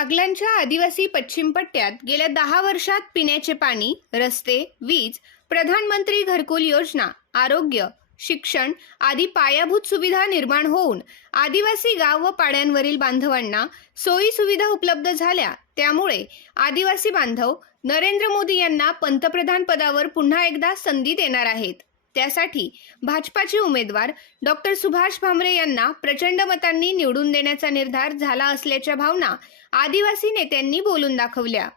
बागलांच्या आदिवासी पश्चिम पट्ट्यात गेल्या दहा वर्षात पिण्याचे पाणी रस्ते वीज प्रधानमंत्री घरकुल योजना आरोग्य शिक्षण आदी पायाभूत सुविधा निर्माण होऊन आदिवासी गाव व पाड्यांवरील बांधवांना सोयी सुविधा उपलब्ध झाल्या. त्यामुळे आदिवासी बांधव नरेंद्र मोदी यांना पंतप्रधान पदावर पुन्हा एकदा संधी देणार आहेत. त्यासाठी भाजपाचे उमेदवार डॉक्टर सुभाष भामरे यांना प्रचंड मतांनी निवडून देण्याचा निर्धार झाला असल्याच्या भावना आदिवासी नेत्यांनी बोलून दाखवल्या.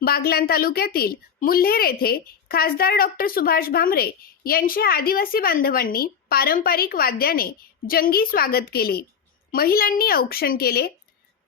बागलान तालुक्यातील मुल्हेर येथे खासदार डॉक्टर सुभाष भामरे यांचे आदिवासी बांधवांनी पारंपरिक वाद्याने जंगी स्वागत केले. महिलांनी औक्षण केले.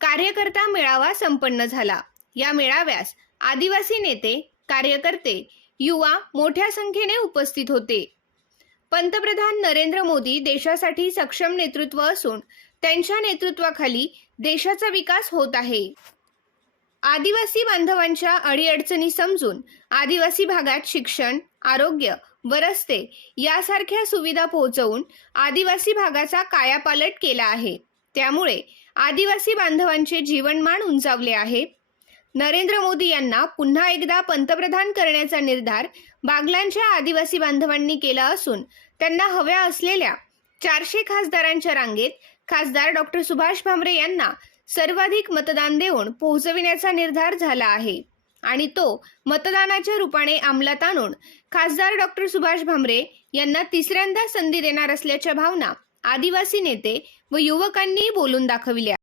कार्यकर्ता मेळावा संपन्न झाला. या मेळाव्यास आदिवासी नेते कार्यकर्ते युवा मोठ्या संख्येने उपस्थित होते. पंतप्रधान नरेंद्र मोदी देशासाठी सक्षम नेतृत्व असून त्यांच्या नेतृत्वाखाली देशाचा विकास होत आहे. आदिवासी बांधवांच्या अडीअडचणी समजून आदिवासी भागात शिक्षण आरोग्य व रस्ते यासारख्या सुविधा पोहोचवून आदिवासी भागाचा कायापालट केला आहे. त्यामुळे आदिवासी बांधवांचे जीवनमान उंचावले आहे. नरेंद्र मोदी यांना पुन्हा एकदा पंतप्रधान करण्याचा निर्धार बागलांच्या आदिवासी बांधवांनी केला असून त्यांना हव्या असलेल्या चारशे खासदारांच्या रांगेत खासदार डॉक्टर सुभाष भामरे यांना सर्वाधिक मतदान देऊन पोहोचविण्याचा निर्धार झाला आहे. आणि तो मतदानाच्या रूपाने अंमलात आणून खासदार डॉक्टर सुभाष भामरे यांना तिसऱ्यांदा संधी देणार असल्याच्या भावना आदिवासी नेते व युवकांनी बोलून दाखविल्या.